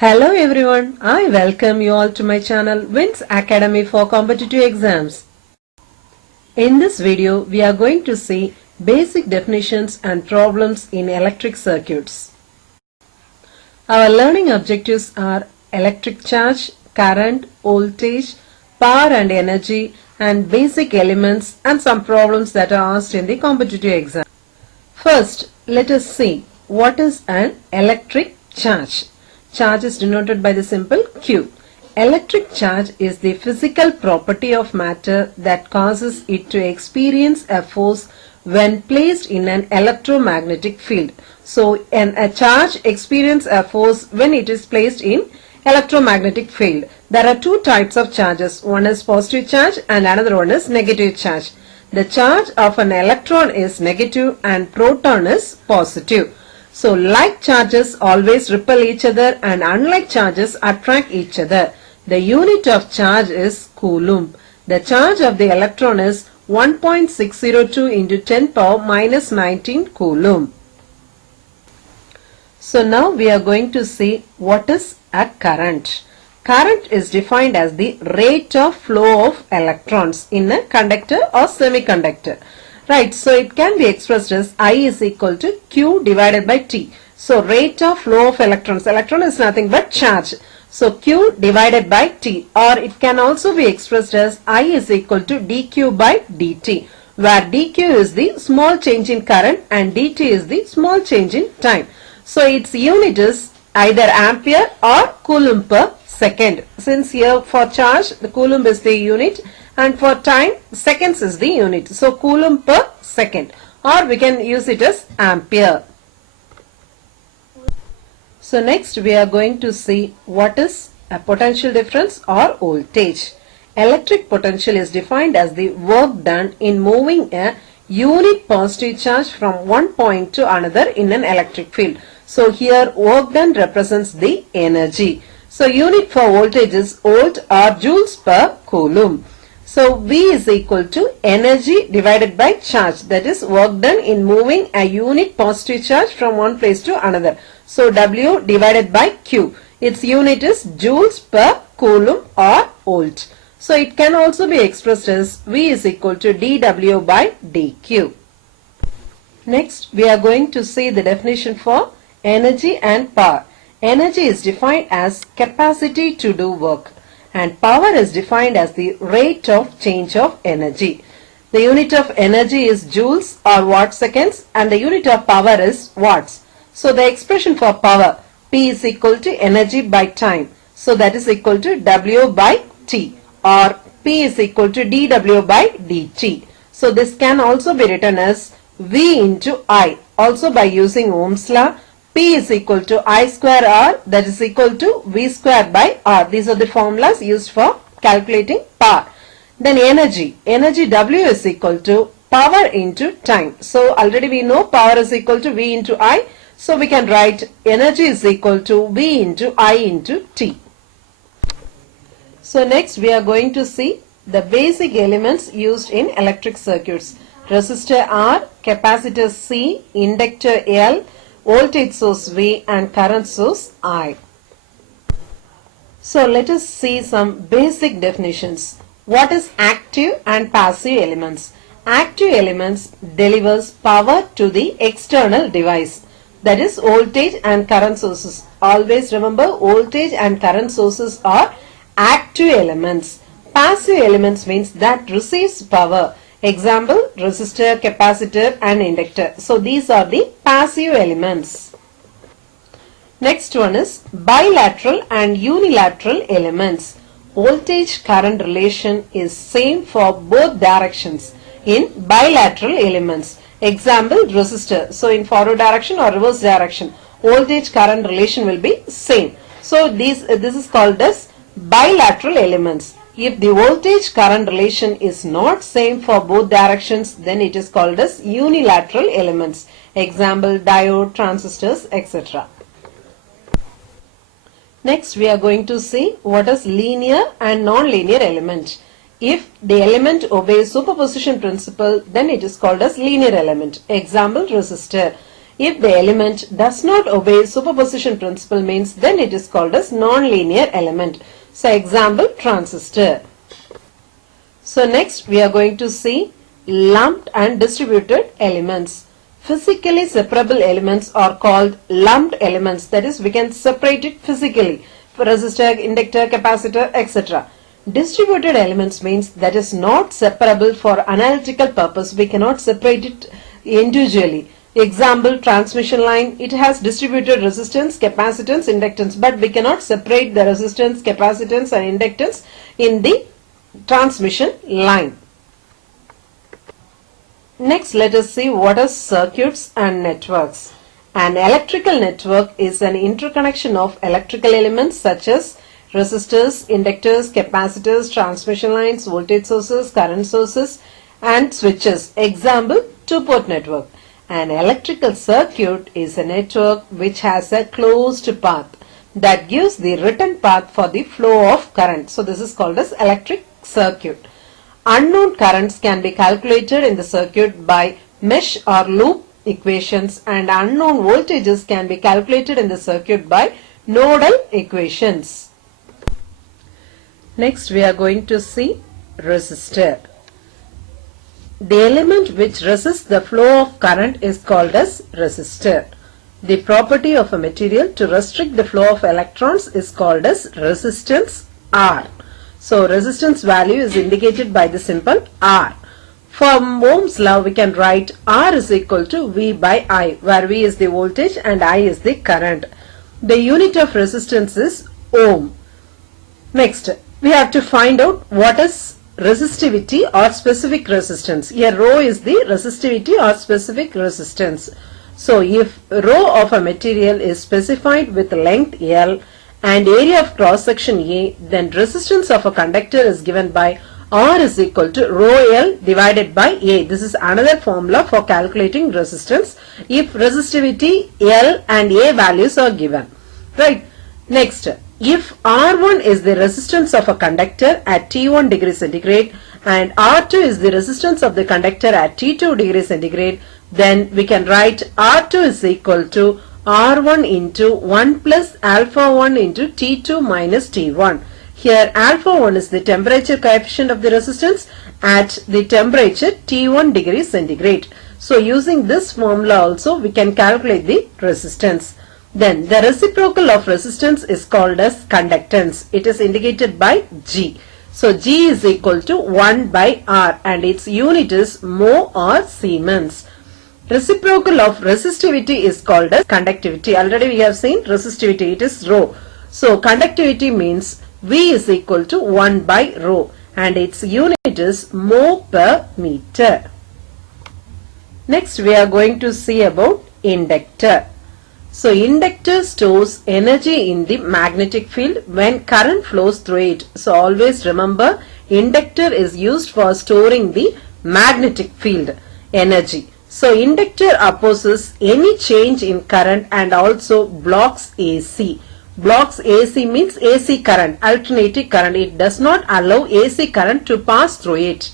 Hello everyone, I welcome you all to my channel Wins Academy for Competitive Exams. In this video, we are going to see basic definitions and problems in electric circuits. Our learning objectives are electric charge, current, voltage, power and energy, and basic elements and some problems that are asked in the competitive exam. First, let us see what is an electric charge. Charge is denoted by the symbol Q. Electric charge is the physical property of matter that causes it to experience a force when placed in an electromagnetic field. So, a charge experiences a force when it is placed in electromagnetic field. There are two types of charges. One is positive charge and another one is negative charge. The charge of an electron is negative and proton is positive. So, like charges always repel each other and unlike charges attract each other. The unit of charge is coulomb. The charge of the electron is 1.602 into 10 power minus 19 coulomb. So, now we are going to see what is a current. Current is defined as the rate of flow of electrons in a conductor or semiconductor. Right, so it can be expressed as I is equal to Q divided by T. So, rate of flow of electrons. Electron is nothing but charge. So, Q divided by T, or it can also be expressed as I is equal to dQ by dt, where dQ is the small change in current and dt is the small change in time. So, its unit is either ampere or coulomb per second. Since here for charge, the coulomb is the unit and for time, seconds is the unit. So, coulomb per second, or we can use it as ampere. So, next we are going to see what is a potential difference or voltage. Electric potential is defined as the work done in moving a unit positive charge from one point to another in an electric field. So, here work done represents the energy. So, unit for voltage is volt or joules per coulomb. So, V is equal to energy divided by charge, that is work done in moving a unit positive charge from one place to another. So, W divided by Q, its unit is joules per coulomb or volt. So, it can also be expressed as V is equal to dW by dQ. Next, we are going to see the definition for energy and power. Energy is defined as capacity to do work, and power is defined as the rate of change of energy. The unit of energy is joules or watt seconds and the unit of power is watts. So, the expression for power, P is equal to energy by time. So, that is equal to W by T, or P is equal to dW by dt. So, this can also be written as V into I. Also by using Ohm's law, P is equal to I square R, that is equal to V square by R. These are the formulas used for calculating power. Then energy W is equal to power into time. So, already we know power is equal to V into I. So, we can write energy is equal to V into I into T. So, next we are going to see the basic elements used in electric circuits. Resistor R, capacitor C, inductor L, voltage source V and current source I. So, let us see some basic definitions. What is active and passive elements? Active elements delivers power to the external device, that is voltage and current sources. Always remember, voltage and current sources are active elements. Passive elements means that receives power. Example, resistor, capacitor and inductor. So, these are the passive elements. Next one is bilateral and unilateral elements. Voltage current relation is same for both directions in bilateral elements. Example, resistor. So, in forward direction or reverse direction, voltage current relation will be same. So, this is called as bilateral elements. If the voltage current relation is not same for both directions, then it is called as unilateral elements. Example, diode, transistors, etc. Next, we are going to see what is linear and non-linear element. If the element obeys superposition principle, then it is called as linear element. Example, resistor. If the element does not obey superposition principle means then it is called as non-linear element. So example, transistor. So next we are going to see lumped and distributed elements. Physically separable elements are called lumped elements. That is, we can separate it physically. Resistor, inductor, capacitor, etc. Distributed elements means that is not separable for analytical purpose. We cannot separate it individually. Example, transmission line. It has distributed resistance, capacitance, inductance, but we cannot separate the resistance, capacitance and inductance in the transmission line. Next, let us see what are circuits and networks. An electrical network is an interconnection of electrical elements such as resistors, inductors, capacitors, transmission lines, voltage sources, current sources and switches. Example, two-port network. An electrical circuit is a network which has a closed path that gives the written path for the flow of current. So this is called as electric circuit. Unknown currents can be calculated in the circuit by mesh or loop equations, and unknown voltages can be calculated in the circuit by nodal equations. Next we are going to see resistor. The element which resists the flow of current is called as resistor. The property of a material to restrict the flow of electrons is called as resistance R. So resistance value is indicated by the symbol R. From Ohm's law we can write R is equal to V by I, where V is the voltage and I is the current. The unit of resistance is ohm. Next, we have to find out what is resistivity or specific resistance. Here rho is the resistivity or specific resistance. So if rho of a material is specified with length L and area of cross section A, then resistance of a conductor is given by R is equal to rho L divided by A. This is another formula for calculating resistance if resistivity L and A values are given. Right. Next, if R1 is the resistance of a conductor at T1 degree centigrade and R2 is the resistance of the conductor at T2 degree centigrade, then we can write R2 is equal to R1 into 1 plus alpha 1 into T2 minus T1. Here alpha 1 is the temperature coefficient of the resistance at the temperature T1 degree centigrade. So using this formula also we can calculate the resistance. Then the reciprocal of resistance is called as conductance. It is indicated by G. So G is equal to 1 by R and its unit is mho or Siemens. Reciprocal of resistivity is called as conductivity. Already we have seen resistivity, it is rho. So conductivity means V is equal to 1 by rho and its unit is mho per meter. Next we are going to see about inductor. So inductor stores energy in the magnetic field when current flows through it. So always remember, inductor is used for storing the magnetic field energy. So inductor opposes any change in current and also blocks AC. Blocks AC means AC current, alternating current. It does not allow AC current to pass through it.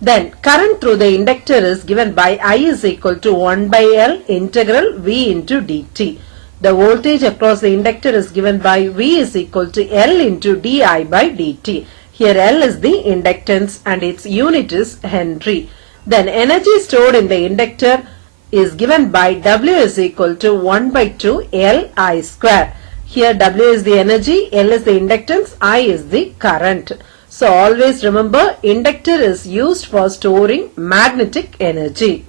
Then current through the inductor is given by I is equal to 1 by L integral V into dt. The voltage across the inductor is given by V is equal to L into di by dt. Here L is the inductance and its unit is Henry. Then energy stored in the inductor is given by W is equal to 1 by 2 Li square. Here W is the energy, L is the inductance, I is the current. So always remember, inductor is used for storing magnetic energy.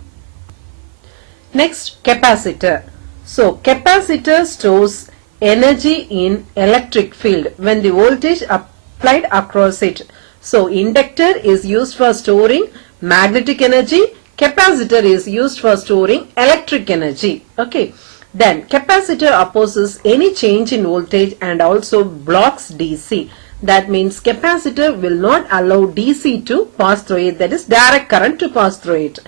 Next, capacitor. So capacitor stores energy in electric field when the voltage applied across it. So inductor is used for storing magnetic energy, capacitor is used for storing electric energy. Okay. Then capacitor opposes any change in voltage and also blocks DC. That means capacitor will not allow DC to pass through it, that is direct current to pass through it.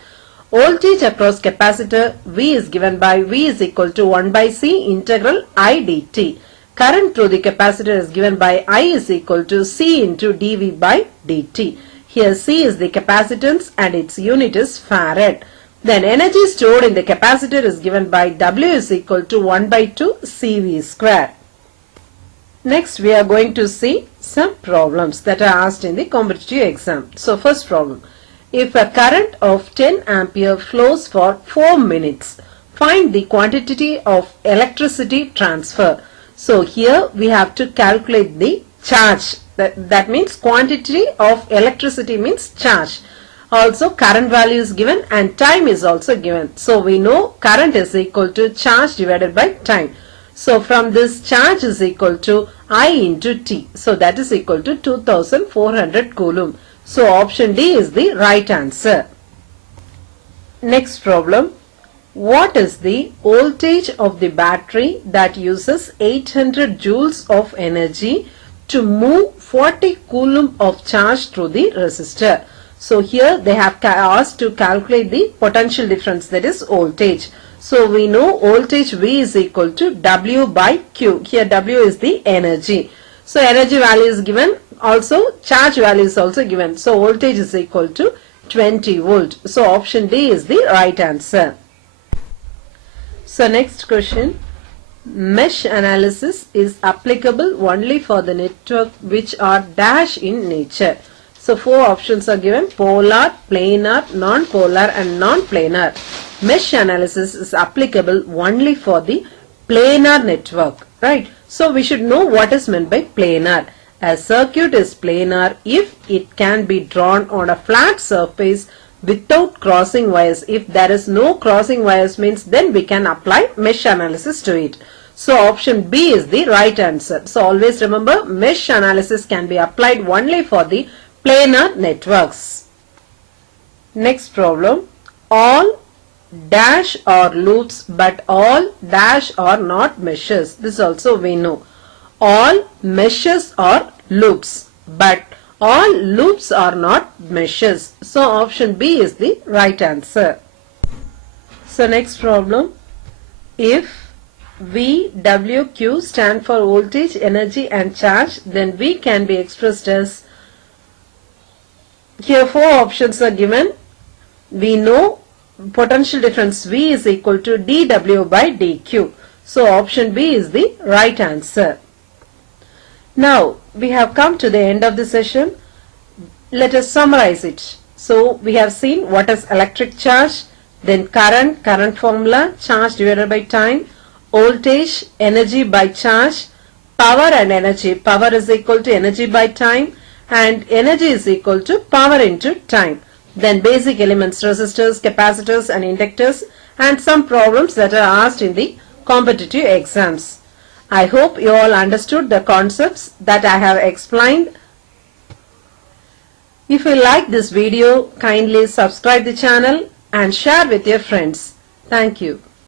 Voltage across capacitor V is given by V is equal to 1 by C integral I dt. Current through the capacitor is given by I is equal to C into dV by dt. Here C is the capacitance and its unit is farad. Then energy stored in the capacitor is given by W is equal to 1 by 2 CV square. Next we are going to see some problems that are asked in the competitive exam. So first problem. If a current of 10 ampere flows for 4 minutes, find the quantity of electricity transfer. So here we have to calculate the charge. That means quantity of electricity means charge. Also current value is given and time is also given. So we know current is equal to charge divided by time. So from this, charge is equal to I into T. So that is equal to 2400 coulomb. So option D is the right answer. Next problem. What is the voltage of the battery that uses 800 joules of energy to move 40 coulomb of charge through the resistor? So here they have asked to calculate the potential difference, that is voltage. So we know voltage V is equal to W by Q. Here W is the energy. So energy value is given. Also charge value is also given. So voltage is equal to 20 volt. So option D is the right answer. So next question. Mesh analysis is applicable only for the network which are dash in nature. So 4 options are given: polar, planar, non-polar and non-planar. Mesh analysis is applicable only for the planar network, right? So we should know what is meant by planar. A circuit is planar if it can be drawn on a flat surface without crossing wires. If there is no crossing wires means then we can apply mesh analysis to it. So option B is the right answer. So always remember, mesh analysis can be applied only for the planar networks. Next problem. All dash are loops but all dash are not meshes. This also we know. All meshes are loops but all loops are not meshes. So option B is the right answer. So next problem. If V, W, Q stand for voltage, energy and charge, then V can be expressed as, here 4 options are given. We know potential difference V is equal to dW by dQ. So option B is the right answer. Now we have come to the end of the session. Let us summarize it. So we have seen what is electric charge, then current formula, charge divided by time, voltage, energy by charge, power and energy. Power is equal to energy by time and energy is equal to power into time. Then basic elements, resistors, capacitors and inductors, and some problems that are asked in the competitive exams. I hope you all understood the concepts that I have explained. If you like this video, kindly subscribe the channel and share with your friends. Thank you.